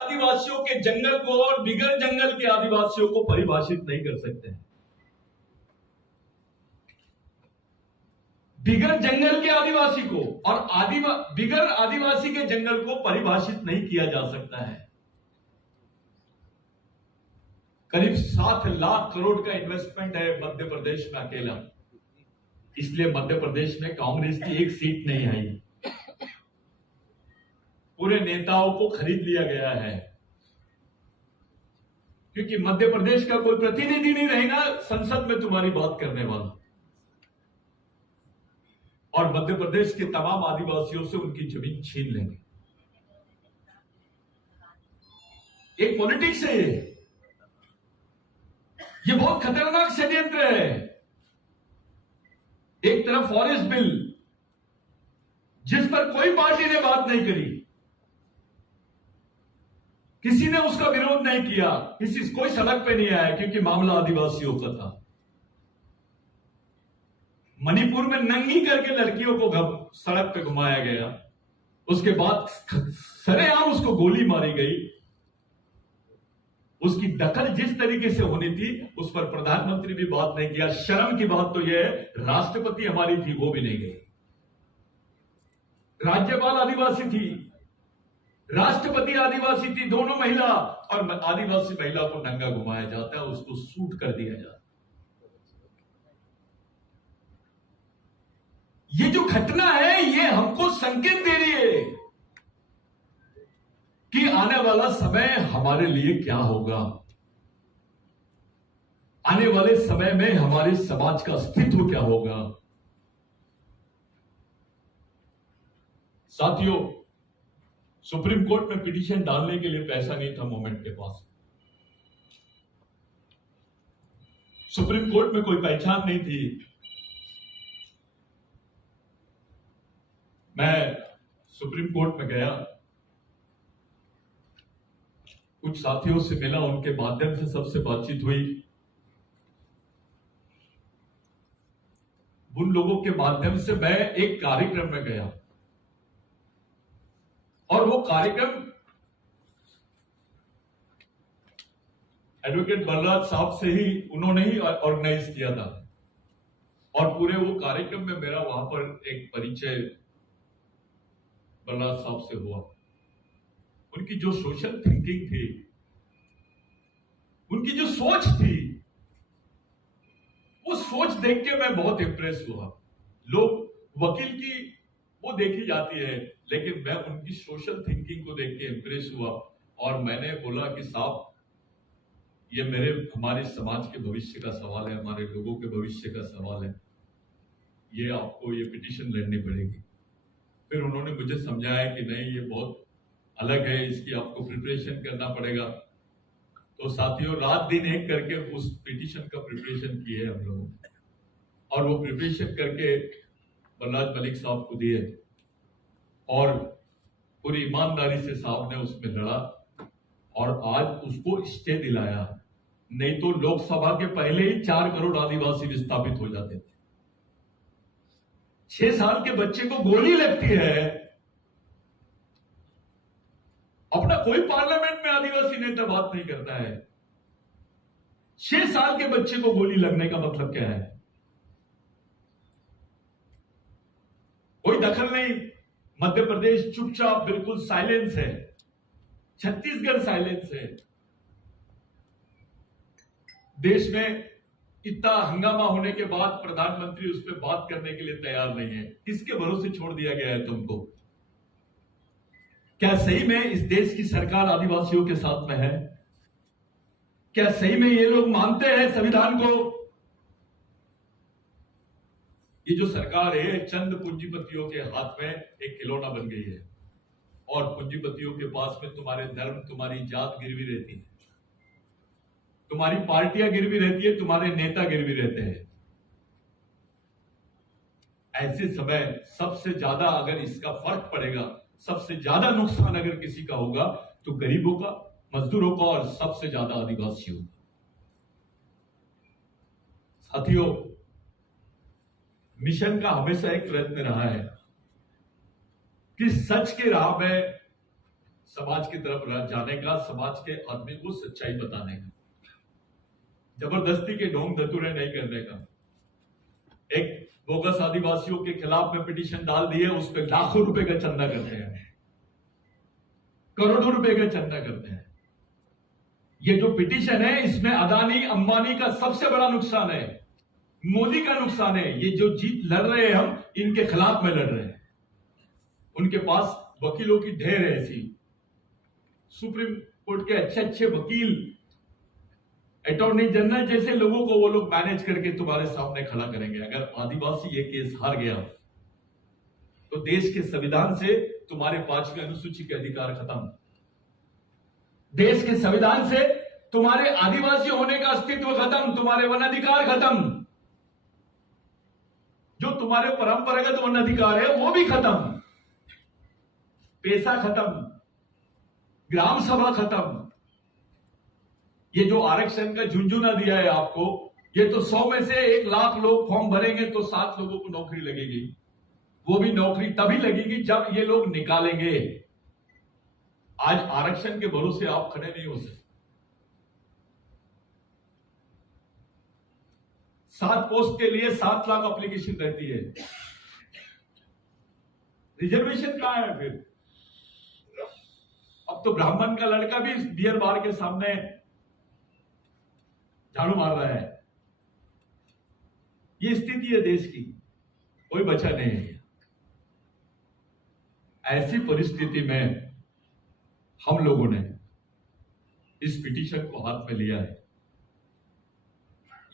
आदिवासियों के जंगल को और बिगर जंगल के आदिवासियों को परिभाषित नहीं कर सकते हैं। बिगर जंगल के आदिवासी को और बिगर आदिवासी के जंगल को परिभाषित नहीं किया जा सकता है। करीब 7 लाख करोड़ का इन्वेस्टमेंट है मध्य प्रदेश में अकेला, इसलिए मध्य प्रदेश में कांग्रेस की एक सीट नहीं आई। पूरे नेताओं को खरीद लिया गया है, क्योंकि मध्य प्रदेश का कोई प्रतिनिधि नहीं रहेगा संसद में तुम्हारी बात करने वाला, और मध्य प्रदेश के तमाम आदिवासियों से उनकी जमीन छीन लेंगे। एक पॉलिटिक्स है ये बहुत खतरनाक षड्यंत्र है। एक तरफ फॉरेस्ट बिल जिस पर कोई पार्टी ने बात नहीं करी, किसी ने उसका विरोध नहीं किया, कोई सड़क पे नहीं आया क्योंकि मामला आदिवासियों का था। मणिपुर में नंगी करके लड़कियों को सड़क पे घुमाया गया, उसके बाद सरेआम उसको गोली मारी गई। उसकी दखल जिस तरीके से होनी थी उस पर प्रधानमंत्री भी बात नहीं किया। शर्म की बात तो यह है, राष्ट्रपति हमारी थी वो भी नहीं गई, राज्यपाल आदिवासी थी, राष्ट्रपति आदिवासी थी, दोनों महिला, और आदिवासी महिला को नंगा घुमाया जाता है, उसको सूट कर दिया जाता है। ये जो घटना है ये हमको संकेत दे रही है कि आने वाला समय हमारे लिए क्या होगा, आने वाले समय में हमारे समाज का अस्तित्व क्या होगा। साथियों, सुप्रीम कोर्ट में पिटीशन डालने के लिए पैसा नहीं था मूवमेंट के पास, सुप्रीम कोर्ट में कोई पहचान नहीं थी। मैं सुप्रीम कोर्ट में गया, कुछ साथियों से मिला, उनके माध्यम से सबसे बातचीत हुई। उन लोगों के माध्यम से मैं एक कार्यक्रम में गया, और वो कार्यक्रम एडवोकेट बलराज साहब से ही उन्होंने ही ऑर्गेनाइज किया था, और पूरे वो कार्यक्रम में मेरा वहां पर एक परिचय बलराज साहब से हुआ। उनकी जो सोशल थिंकिंग थी, उनकी जो सोच थी, वो सोच देख के मैं बहुत इंप्रेस हुआ। लोग वकील की वो देखी जाती है, लेकिन मैं उनकी सोशल थिंकिंग को देख के इंप्रेस हुआ, और मैंने बोला कि साहब ये हमारे समाज के भविष्य का सवाल है, हमारे लोगों के भविष्य का सवाल है, ये आपको ये पिटीशन लड़नी पड़ेगी। फिर उन्होंने मुझे समझाया कि नहीं ये बहुत अलग है, इसकी आपको प्रिपरेशन करना पड़ेगा। तो साथियों, रात दिन एक करके उस पिटीशन का प्रिपरेशन किए हम लोगों, और वो प्रिपरेशन करके बलराज मलिक साहब को दिए, और पूरी ईमानदारी से साहब ने उसमें लड़ा, और आज उसको स्टे दिलाया। नहीं तो लोकसभा के पहले ही 4 करोड़ आदिवासी विस्थापित हो जाते थे। 6 साल के बच्चे को गोली लगती है, अपना कोई पार्लियामेंट में आदिवासी नेता बात नहीं करता है। 6 साल के बच्चे को गोली लगने का मतलब क्या है? कोई दखल नहीं, मध्य प्रदेश चुपचाप बिल्कुल साइलेंस है, छत्तीसगढ़ साइलेंस है। देश में इतना हंगामा होने के बाद प्रधानमंत्री उस पर बात करने के लिए तैयार नहीं है। किसके भरोसे छोड़ दिया गया है तुमको? क्या सही में इस देश की सरकार आदिवासियों के साथ में है? क्या सही में ये लोग मानते हैं संविधान को? ये जो सरकार है चंद पूंजीपतियों के हाथ में एक खिलौना बन गई है, और पूंजीपतियों के पास में तुम्हारे धर्म, तुम्हारी जात गिरवी रहती है, तुम्हारी पार्टियां गिरवी रहती है, तुम्हारे नेता गिरवी रहते हैं। ऐसे समय सबसे ज्यादा अगर इसका फर्क पड़ेगा, सबसे ज्यादा नुकसान अगर किसी का होगा तो गरीबों का, मजदूरों का, और सबसे ज्यादा आदिवासियों का। साथियों, मिशन का हमेशा एक प्रयत्न रहा है कि सच के राह में समाज की तरफ जाने का, समाज के आदमी को सच्चाई बताने का, जबरदस्ती के ढोंग धतूरे नहीं करने का। एक बोगस आदिवासियों के खिलाफ में पिटीशन डाल दिए, उस पर लाखों रुपए का चंदा करते हैं, करोड़ों रुपए का चंदा करते हैं। ये जो पिटीशन है, इसमें अदानी अंबानी का सबसे बड़ा नुकसान है, मोदी का नुकसान है। ये जो जीत लड़ रहे हैं हम, इनके खिलाफ में लड़ रहे हैं। उनके पास वकीलों की ढेर है ऐसी, सुप्रीम कोर्ट के अच्छे अच्छे वकील, अटॉर्नी जनरल जैसे लोगों को वो लोग मैनेज करके तुम्हारे सामने खड़ा करेंगे। अगर आदिवासी ये केस हार गया तो देश के संविधान से तुम्हारे 5वीं अनुसूची के अधिकार खत्म, देश के संविधान से तुम्हारे आदिवासी होने का अस्तित्व खत्म, तुम्हारे वन अधिकार खत्म, जो तुम्हारे परंपरागत वन अधिकार है वो भी खत्म, पैसा खत्म, ग्राम सभा खत्म। ये जो आरक्षण का झुंझुना दिया है आपको, ये तो 100 में से 1 लाख लोग फॉर्म भरेंगे तो 7 लोगों को नौकरी लगेगी। वो भी नौकरी तभी लगेगी जब ये लोग निकालेंगे। आज आरक्षण के भरोसे आप खड़े नहीं हो सकते। 7 पोस्ट के लिए 7 लाख एप्लीकेशन रहती है, रिजर्वेशन कहां है फिर? अब तो ब्राह्मण का लड़का भी बियर बार के सामने झाड़ू मार रहा है। ये स्थिति है देश की, कोई बचा नहीं है। ऐसी परिस्थिति में हम लोगों ने इस पिटीशन को हाथ में लिया है।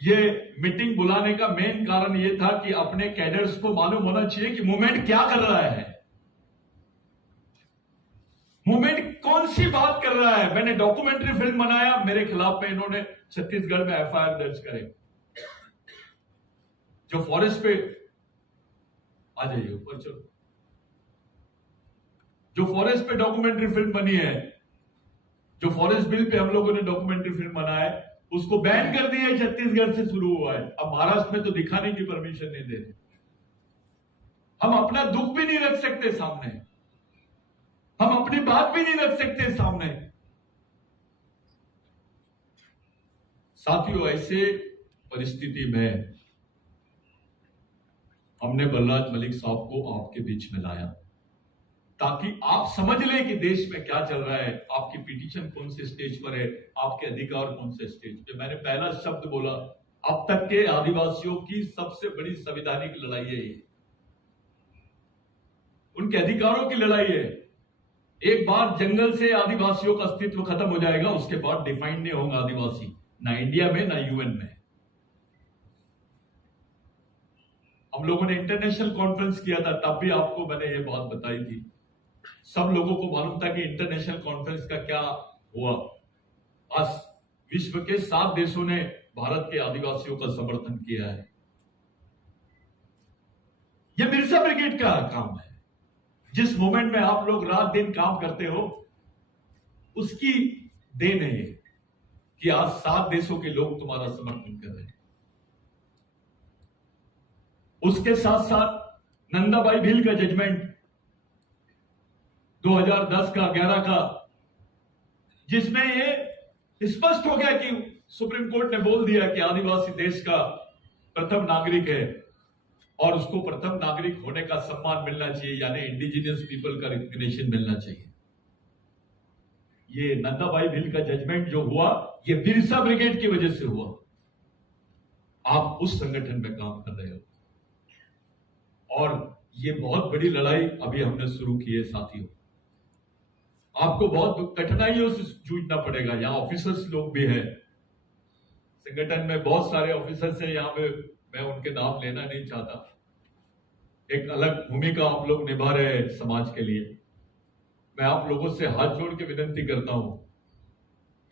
ये मीटिंग बुलाने का मेन कारण ये था कि अपने कैडर्स को मालूम होना चाहिए कि मूवमेंट क्या कर रहा है, मूवमेंट कौन सी बात कर रहा है। मैंने डॉक्यूमेंट्री फिल्म बनाया, मेरे खिलाफ में इन्होंने छत्तीसगढ़ में एफआईआर दर्ज करे। जो फॉरेस्ट पे, आ जाइए ऊपर चलो, जो फॉरेस्ट पे डॉक्यूमेंट्री फिल्म बनी है, जो फॉरेस्ट बिल पे हम लोगों ने डॉक्यूमेंट्री फिल्म बनाया है, उसको बैन कर दिया है। छत्तीसगढ़ से शुरू हुआ है, अब महाराष्ट्र में तो दिखाने की परमिशन नहीं दे रहे। हम अपना दुख भी नहीं रख सकते सामने, हम अपनी बात भी नहीं रख सकते सामने। साथियों, ऐसे परिस्थिति में हमने बलराज मलिक साहब को आपके बीच में लाया ताकि आप समझ लें कि देश में क्या चल रहा है, आपकी पिटीशन कौन से स्टेज पर है, आपके अधिकार कौन से स्टेज पे। मैंने पहला शब्द बोला, अब तक के आदिवासियों की सबसे बड़ी संवैधानिक लड़ाई है ये, उनके अधिकारों की लड़ाई है। एक बार जंगल से आदिवासियों का अस्तित्व खत्म हो जाएगा, उसके बाद डिफाइन नहीं होगा आदिवासी, ना इंडिया में ना यूएन में। हम लोगों ने इंटरनेशनल कॉन्फ्रेंस किया था, तब भी आपको मैंने ये बात बताई थी। सब लोगों को मालूम था कि इंटरनेशनल कॉन्फ्रेंस का क्या हुआ। आज विश्व के 7 देशों ने भारत के आदिवासियों का समर्थन किया है। यह बिरसा ब्रिगेड का काम है। जिस मोमेंट में आप लोग रात दिन काम करते हो, उसकी देन है ये कि आज 7 देशों के लोग तुम्हारा समर्थन कर रहे हैं। उसके साथ साथ नंदाबाई भील का जजमेंट 2010 का 11 का, जिसमें ये स्पष्ट हो गया कि सुप्रीम कोर्ट ने बोल दिया कि आदिवासी देश का प्रथम नागरिक है और उसको प्रथम नागरिक होने का सम्मान मिलना चाहिए, यानी इंडिजिनियस पीपल का रिकग्निशन मिलना चाहिए। ये नंदाबाई भील का जजमेंट जो हुआ, ये बिरसा ब्रिगेड की वजह से हुआ। आप उस संगठन में काम कर रहे हो और ये बहुत बड़ी लड़ाई अभी हमने शुरू की है। साथियों, आपको बहुत कठिनाइयों से जूझना पड़ेगा। यहां ऑफिसर्स लोग भी हैं, संगठन में बहुत सारे ऑफिसर्स हैं। यहां पे मैं उनके नाम लेना नहीं चाहता। एक अलग भूमिका आप लोग निभा रहे हैं समाज के लिए। मैं आप लोगों से हाथ जोड़ के विनती करता हूं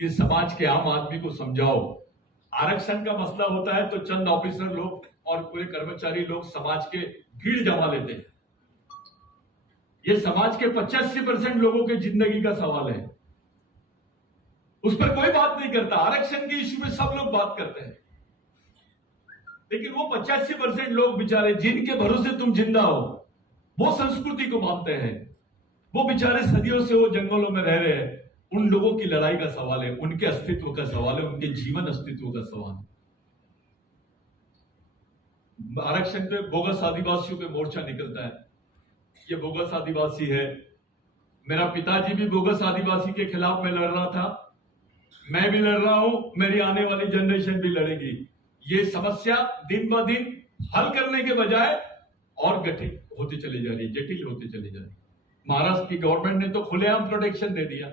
कि समाज के आम आदमी को समझाओ। आरक्षण का मसला होता है तो चंद ऑफिसर लोग और पूरे कर्मचारी लोग समाज के भीड़ जमा लेते हैं। ये समाज के 85% लोगों के जिंदगी का सवाल है, उस पर कोई बात नहीं करता। आरक्षण के इश्यू में सब लोग बात करते हैं, लेकिन वो 85% लोग बेचारे जिनके भरोसे तुम जिंदा हो, वो संस्कृति को मानते हैं। वो बेचारे सदियों से वो जंगलों में रह रहे हैं, उन लोगों की लड़ाई का सवाल है, उनके अस्तित्व का सवाल है, उनके जीवन अस्तित्व का सवाल है। आरक्षण पे बोगस आदिवासियों पे मोर्चा निकलता है, ये बोगस आदिवासी है। मेरा पिताजी भी बोगस आदिवासी के खिलाफ में लड़ रहा था, मैं भी लड़ रहा हूं, मेरी आने वाली जनरेशन भी लड़ेगी। ये समस्या दिन ब दिन हल करने के बजाय और गठित होती चली जा रही, जटिल होती चली जा रही। महाराष्ट्र की गवर्नमेंट ने तो खुलेआम प्रोटेक्शन दे दिया,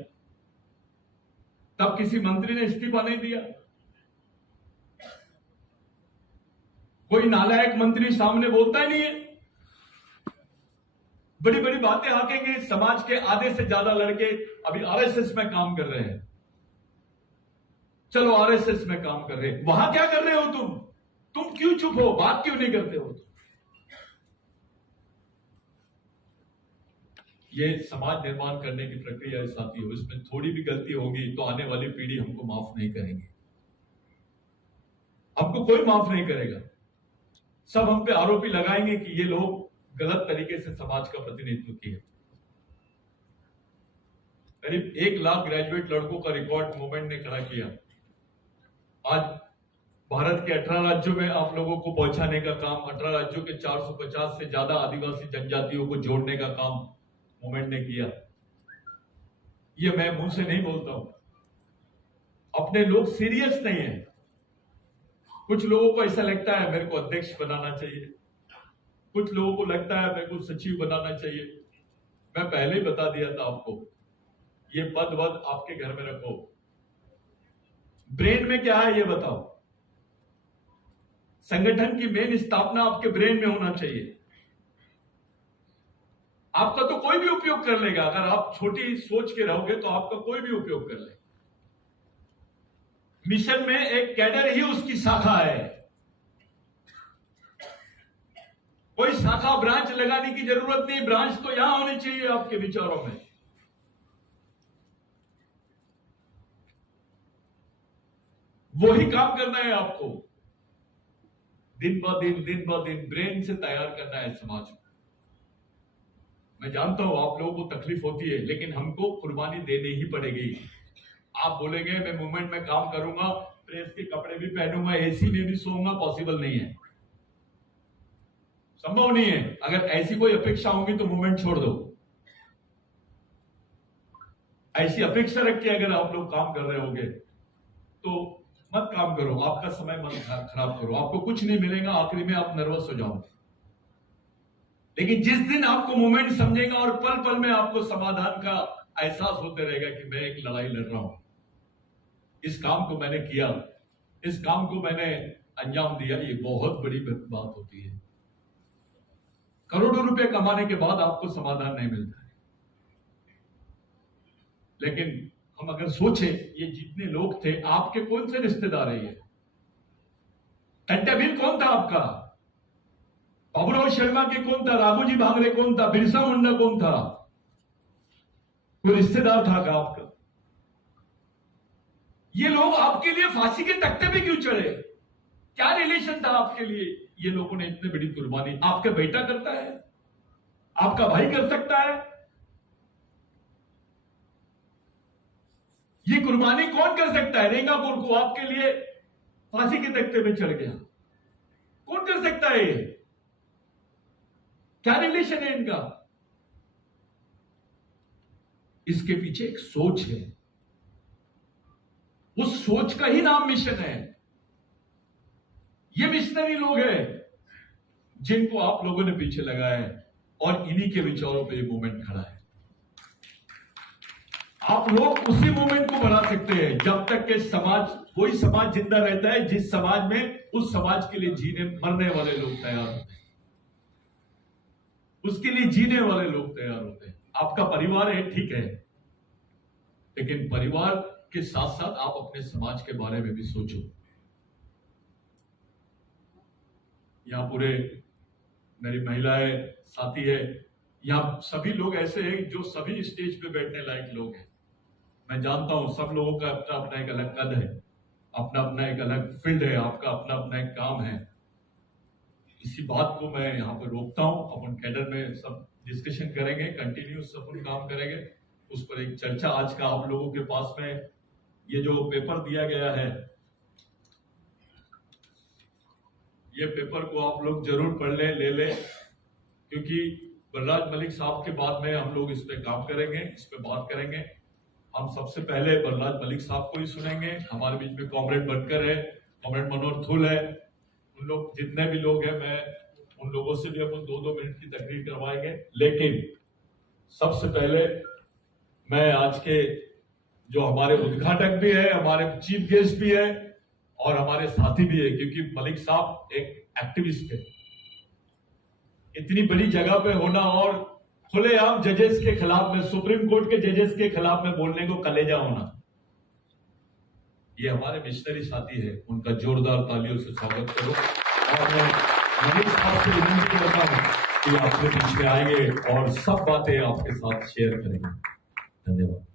तब किसी मंत्री ने इस्तीफा नहीं दिया। कोई नालायक मंत्री सामने बोलता ही नहीं है, बड़ी बड़ी बातें हाकेंगे। समाज के आधे से ज्यादा लड़के अभी आरएसएस में काम कर रहे हैं। चलो आरएसएस में काम कर रहे हैं, वहां क्या कर रहे हो तुम क्यों चुप हो, बात क्यों नहीं करते हो? ये समाज निर्माण करने की प्रक्रिया है साथियों, इसमें थोड़ी भी गलती होगी तो आने वाली पीढ़ी हमको माफ नहीं करेंगे, हमको कोई माफ नहीं करेगा। सब हम पे आरोपी लगाएंगे कि ये लोग गलत तरीके से समाज का प्रतिनिधित्व किए। करीब 1 लाख ग्रेजुएट लड़कों का रिकॉर्ड मूवमेंट ने खड़ा किया। आज भारत के 18 राज्यों में आप लोगों को पहुंचाने का काम, 18 राज्यों के 450 से ज्यादा आदिवासी जनजातियों को जोड़ने का काम मूवमेंट ने किया। ये मैं मुंह से नहीं बोलता हूं, अपने लोग सीरियस नहीं है। कुछ लोगों को ऐसा लगता है मेरे को अध्यक्ष बनाना चाहिए, कुछ लोगों को लगता है मेरे को सचिव बनाना चाहिए। मैं पहले ही बता दिया था आपको, ये पद वद आपके घर में रखो, ब्रेन में क्या है ये बताओ। संगठन की मेन स्थापना आपके ब्रेन में होना चाहिए। आपका तो कोई भी उपयोग कर लेगा, अगर आप छोटी सोच के रहोगे तो आपका कोई भी उपयोग कर लेगा। मिशन में एक कैडर ही उसकी शाखा है, कोई शाखा ब्रांच लगाने की जरूरत नहीं। ब्रांच तो यहां होनी चाहिए आपके विचारों में। वही काम करना है आपको, दिन ब दिन ब्रेन से तैयार करना है समाज को। मैं जानता हूं आप लोगों को तकलीफ होती है, लेकिन हमको कुर्बानी देनी ही पड़ेगी। आप बोलेंगे मैं मूवमेंट में काम करूंगा, प्रेस के कपड़े भी पहनूंगा, एसी में भी सोऊंगा, पॉसिबल नहीं है, संभव नहीं है। अगर ऐसी कोई अपेक्षा होगी तो मूवमेंट छोड़ दो। ऐसी अपेक्षा रख के अगर आप लोग काम कर रहे होंगे तो मत काम करो, आपका समय मत खराब करो, आपको कुछ नहीं मिलेगा, आखिरी में आप नर्वस हो जाओगे। लेकिन जिस दिन आपको मूवमेंट समझेगा और पल पल में आपको समाधान का एहसास होते रहेगा कि मैं एक लड़ाई लड़ रहा हूं, इस काम को मैंने किया, इस काम को मैंने अंजाम दिया, ये बहुत बड़ी बात होती है। करोड़ों रुपए कमाने के बाद आपको समाधान नहीं मिलता है। लेकिन हम अगर सोचें, ये जितने लोग थे, आपके कौन से रिश्तेदार है? ये टंटाबिल कौन था आपका? बाबूराव शर्मा के कौन था? राघोजी भांगरे कौन था? बिरसा मुंडा कौन था? कोई रिश्तेदार था क्या आपका? ये लोग आपके लिए फांसी के तख्ते पे क्यों चढ़े? क्या रिलेशन था आपके लिए? ये लोगों ने इतनी बड़ी कुर्बानी, आपका बेटा करता है, आपका भाई कर सकता है? ये कुर्बानी कौन कर सकता है? रेंगापुर को आपके लिए फांसी के तख्ते पे चढ़ गया, कौन कर सकता है? ये क्या रिलेशन है इनका? इसके पीछे एक सोच है, उस सोच का ही नाम मिशन है। ये मिशनरी लोग हैं जिनको आप लोगों ने पीछे लगाया है, और इन्हीं के विचारों पे ये मूवमेंट खड़ा है। आप लोग उसी मूवमेंट को बढ़ा सकते हैं जब तक के समाज, कोई समाज जिंदा रहता है जिस समाज में उस समाज के लिए जीने मरने वाले लोग तैयार होते हैं, उसके लिए जीने वाले लोग तैयार होते हैं। आपका परिवार है, ठीक है, लेकिन परिवार के साथ साथ आप अपने समाज के बारे में भी सोचो। यहां पूरे मेरी महिलाएं साथी है, यहां सभी लोग ऐसे हैं जो सभी स्टेज पे बैठने लायक लोग हैं। मैं जानता हूं सब लोगों का अपना अपना एक अलग कद है, अपना अपना एक अलग फील्ड है, आपका अपना अपना एक काम है। इसी बात को मैं यहां पर रोकता हूं। अपन कैडर में सब डिस्कशन करेंगे, कंटिन्यूस अपन काम करेंगे उस पर। एक चर्चा आज का आप लोगों के पास में ये जो पेपर दिया गया है, ये पेपर को आप लोग जरूर पढ़ ले लें, क्योंकि बलराज मलिक साहब के बाद में हम लोग इस पे काम करेंगे, इस पे बात करेंगे। हम सबसे पहले बलराज मलिक साहब को ही सुनेंगे। हमारे बीच में कॉमरेड बनकर है, कॉमरेड मनोहर थुल है, उन लोग जितने भी लोग हैं, मैं उन लोगों से भी अपन 2-2 मिनट की तकरीर करवाएंगे। लेकिन सबसे पहले मैं आज के जो हमारे उद्घाटक भी है, हमारे चीफ गेस्ट भी है और हमारे साथी भी है, क्योंकि मलिक साहब एक एक्टिविस्ट है। इतनी बड़ी जगह पे होना और खुलेआम जजेस के खिलाफ में, सुप्रीम कोर्ट के जजेस के खिलाफ में बोलने को कलेजा होना, ये हमारे मिशनरी साथी है। उनका जोरदार तालियों से स्वागत करो। और मैं मलिक साहब से विनती करता हूं कि आपके बीच में आएंगे और सब बातें आपके साथ शेयर करेंगे। धन्यवाद।